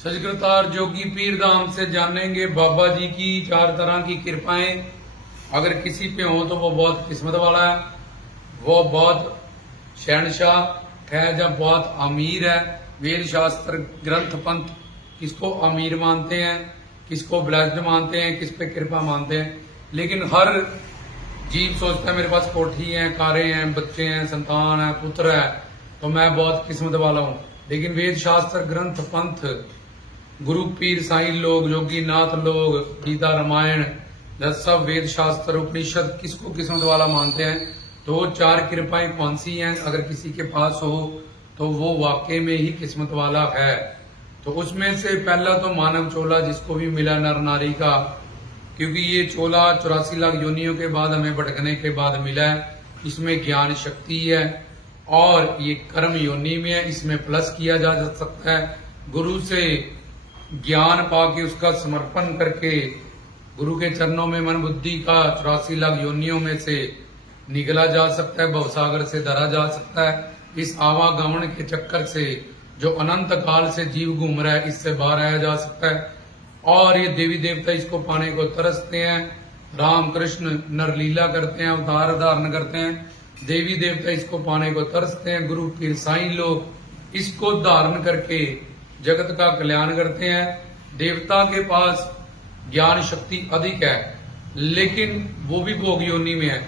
सजगरतार जोगी पीर धाम से जानेंगे बाबा जी की 4 तरह की कृपाएं। अगर किसी पे हो तो वो बहुत किस्मत वाला है, वो बहुत शहनशाह है, जब बहुत अमीर है। वेद शास्त्र ग्रंथ पंथ किसको अमीर मानते हैं, किसको ब्लेस्ड मानते हैं, किस पे कृपा मानते हैं। लेकिन हर जीव सोचता है मेरे पास कोठी है, कारें हैं, बच्चे हैं, संतान है, पुत्र है, तो मैं बहुत किस्मत वाला हूं। लेकिन वेद शास्त्र ग्रंथ पंथ गुरु पीर साईं लोग, योगी नाथ लोग, गीता रामायण सब वेद शास्त्र उपनिषद किसको किस्मत वाला मानते हैं। तो वो 4 कृपाएं कौन सी हैं, अगर किसी के पास हो तो वो वाकई में ही किस्मत वाला है। तो उसमें से पहला तो मानव चोला जिसको भी मिला नर नारी का, क्योंकि ये चोला 84 लाख योनियों के बाद हमें भटकने के बाद मिला है। इसमें ज्ञान शक्ति है और ये कर्म योनि में है, इसमें प्लस किया जा सकता है। गुरु से ज्ञान पाके उसका समर्पण करके गुरु के चरणों में मन बुद्धि का 84 लाख योनियों में से निकला जा सकता है, भवसागर से धरा जा सकता है। इस आवागमन के चक्कर से जो अनंत काल से जीव घूम रहा है, इससे बाहर आया जा सकता है। और ये देवी देवता इसको पाने को तरसते हैं। राम कृष्ण नरलीला करते हैं, अवतार धारण करते हैं, देवी देवता इसको पाने को तरसते हैं। गुरु पीर साईं लोग इसको धारण करके जगत का कल्याण करते हैं। देवता के पास ज्ञान शक्ति अधिक है, लेकिन वो भी भोग योनि में है।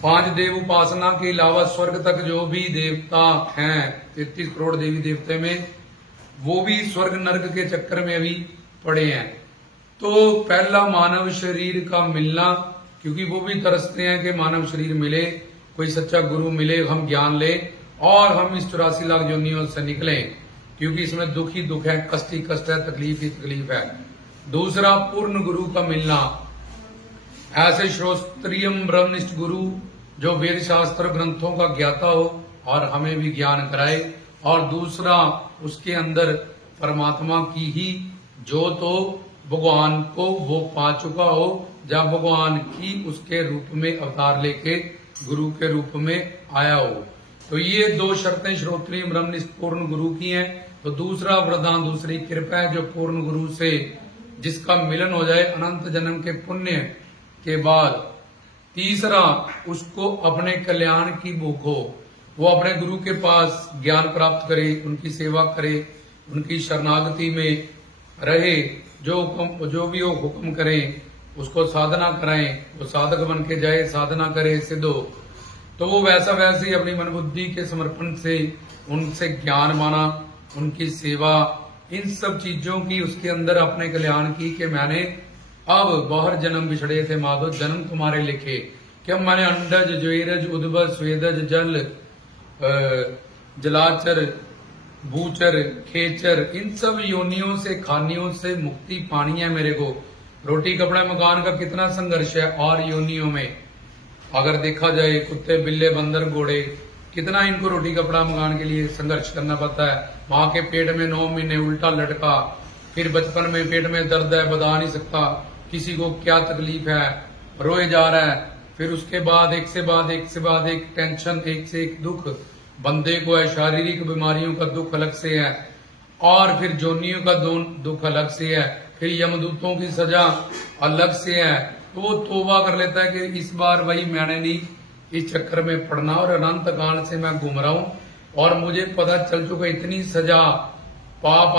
5 देव उपासना के अलावा स्वर्ग तक जो भी देवता हैं, 33 करोड़ देवी देवते में, वो भी स्वर्ग नर्क के चक्कर में अभी पड़े हैं। तो पहला मानव शरीर का मिलना, क्योंकि वो भी तरसते हैं कि मानव शरीर मिले, कोई सच्चा गुरु मिले, हम ज्ञान ले और हम इस 84 लाख योनियों से निकलें, क्योंकि इसमें दुख ही दुख है, कष्ट ही कष्ट है, तकलीफ ही तकलीफ है। दूसरा पूर्ण गुरु का मिलना, ऐसे श्रोत्रियम ब्रह्मनिष्ठ गुरु जो वेद शास्त्र ग्रंथों का ज्ञाता हो और हमें भी ज्ञान कराए। और दूसरा उसके अंदर परमात्मा की ही जोत हो, भगवान को वो पा चुका हो, जब भगवान की उसके रूप में अवतार लेके गुरु के रूप में आया हो। तो ये 2 शर्तें श्रोत्रिय ब्रह्मनिष्ठ पूर्ण गुरु की हैं। तो दूसरा वरदान, दूसरी कृपा है जो पूर्ण गुरु से जिसका मिलन हो जाए अनंत जन्म के पुण्य के बाद। तीसरा, उसको अपने कल्याण की भूख हो, वो अपने गुरु के पास ज्ञान प्राप्त करे, उनकी सेवा करे, उनकी शरणागति में रहे, जो भी वो हुक्म करें उसको साधना कराएं, वो साधक बन के जाए, साधना करे, सिद्ध हो। तो वो वैसे ही अपनी मन बुद्धि के समर्पण से उनसे ज्ञान माना, उनकी सेवा, इन सब चीजों की उसके अंदर अपने कल्याण की कि मैंने अब बाहर जन्म बिछड़े थे माधो, जन्म तुम्हारे लिखे, कि अब मैंने अंडज ज्वेरज उद्भव स्वेदज जल जलाचर भूचर खेचर इन सब योनियों से, खानियों से मुक्ति पानी है मेरे को। रोटी कपड़ा मकान का कितना संघर्ष है और योनियों में, अगर देखा जाए कुत्ते बिल्ले बंदर घोड़े, कितना इनको रोटी कपड़ा मकान के लिए संघर्ष करना पड़ता है। माँ के पेट में 9 महीने उल्टा लटका, फिर बचपन में पेट में दर्द है, बता नहीं सकता किसी को क्या तकलीफ है, रोए जा रहा है। फिर उसके बाद एक से बाद एक टेंशन, एक से एक दुख बंदे को है। शारीरिक बीमारियों का दुख अलग से है और फिर जोनियों का दुख अलग से है, फिर यमदूतों की सजा अलग से है। तो वो तौबा कर लेता है कि इस बार भाई मैंने नहीं इस चक्कर में पड़ना, और अनंत काल से मैं घूम रहा हूं और मुझे पता चल चुका इतनी सजा पाप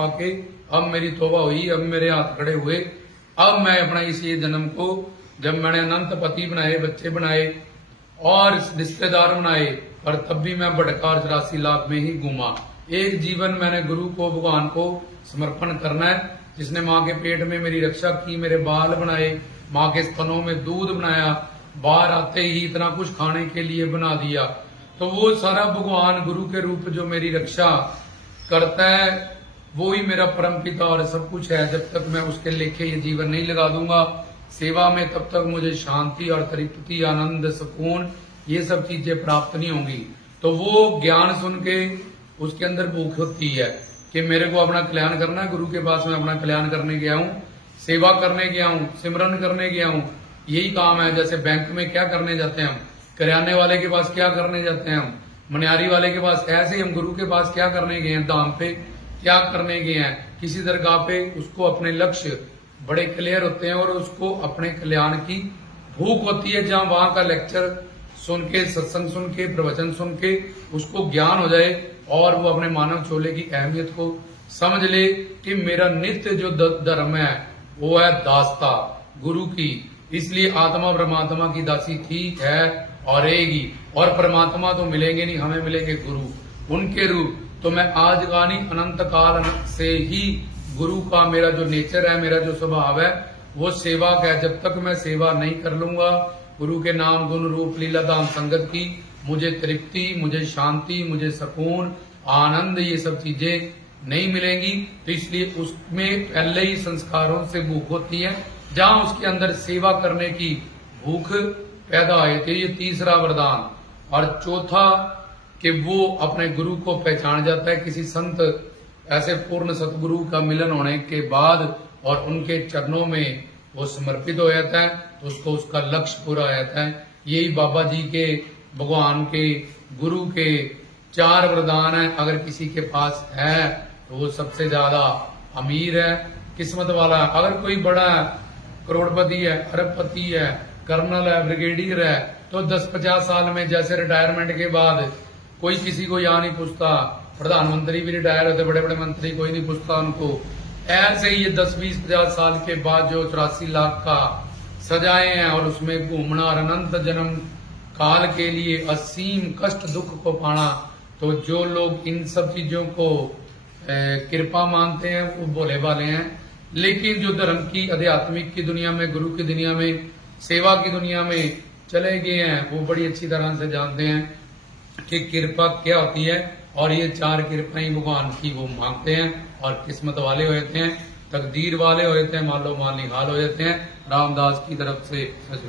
आके अब मेरी तौबा हुई, अब मेरे हाथ खड़े हुए। अब मैं अपना इस ये जन्म को, जब मैंने अनंत पति बनाए, बच्चे बनाए और रिश्तेदार बनाए, पर तब भी मैं भटका 84 लाख में ही घूमा। एक जीवन मैंने गुरु को, भगवान को समर्पण करना है, जिसने माँ के पेट में मेरी रक्षा की, मेरे बाल बनाए, माँ के स्तनों में दूध बनाया, बाहर आते ही इतना कुछ खाने के लिए बना दिया। तो वो सारा भगवान गुरु के रूप जो मेरी रक्षा करता है, वो ही मेरा परम पिता और सब कुछ है। जब तक मैं उसके लेखे ये जीवन नहीं लगा दूंगा सेवा में, तब तक मुझे शांति और तृप्ति, आनंद, सुकून, ये सब चीजें प्राप्त नहीं होंगी। तो वो ज्ञान सुन के उसके अंदर भूख होती है कि मेरे को अपना कल्याण करना है। गुरु के पास मैं अपना कल्याण करने गया हूँ, सेवा करने गया हूँ, सिमरन करने गया हूँ, यही काम है। जैसे बैंक में क्या करने जाते हैं हम, करियाने वाले के पास क्या करने जाते हैं हम, मनियारी वाले के पास, ऐसे हम गुरु के पास क्या करने गए हैं, धाम पे क्या करने गए हैं। किसी दरगाह पे उसको अपने लक्ष्य बड़े क्लियर होते हैं और उसको अपने कल्याण की भूख होती है, जहां वहां का लेक्चर सुन के, सत्संग सुन के, प्रवचन सुन के उसको ज्ञान हो जाए और वो अपने मानव चोले की अहमियत को समझ ले कि मेरा नित्य जो धर्म है वो है दासता गुरु की। इसलिए आत्मा परमात्मा की दासी थी, है और रहेगी। और परमात्मा तो मिलेंगे नहीं, हमें मिलेंगे गुरु, उनके रूप। तो मैं आज का नहीं, अनंत काल से ही गुरु का मेरा जो नेचर है, मेरा जो स्वभाव है वो सेवा का है। जब तक मैं सेवा नहीं कर लूंगा गुरु के नाम गुण रूप लीला धाम संगत की, मुझे तृप्ति, मुझे शांति, मुझे सुकून, आनंद, ये सब चीजें नहीं मिलेंगी। तो इसलिए उसमें पहले ही संस्कारों से भूख होती है, जहां उसके अंदर सेवा करने की भूख पैदा हुई थी। ये तीसरा वरदान। और चौथा कि वो अपने गुरु को पहचान जाता है। किसी संत ऐसे पूर्ण सतगुरु का मिलन होने के बाद और उनके चरणों में वो समर्पित हो जाता है तो उसको उसका लक्ष्य पूरा हो जाता है। यही बाबा जी के, भगवान के, गुरु के 4 वरदान है। अगर किसी के पास है तो वो सबसे ज्यादा अमीर है, किस्मत वाला है। अगर कोई बड़ा करोड़पति है, अरबपति है, कर्नल है, ब्रिगेडियर है, तो 10-50 साल में जैसे रिटायरमेंट के बाद कोई किसी को यहाँ नहीं पूछता। प्रधानमंत्री भी रिटायर होते, बड़े बड़े मंत्री, कोई नहीं पूछता उनको। ऐसे ही ये 10-20-50 साल के बाद जो 84 लाख का सजाए हैं और उसमें घूमना और अनंत जन्म काल के लिए असीम कष्ट दुख को पाना, तो जो लोग इन सब चीजों को कृपा मानते हैं वो भोले भाले हैं। लेकिन जो धर्म की, आध्यात्मिक की दुनिया में, गुरु की दुनिया में, सेवा की दुनिया में चले गए हैं, वो बड़ी अच्छी तरह से जानते हैं कि कृपा क्या होती है। और ये 4 कृपाएं भगवान की वो मांगते हैं और किस्मत वाले हो जाते हैं, तकदीर वाले हो जाते हैं, मान लो माल निहाल हो जाते हैं। रामदास की तरफ से सच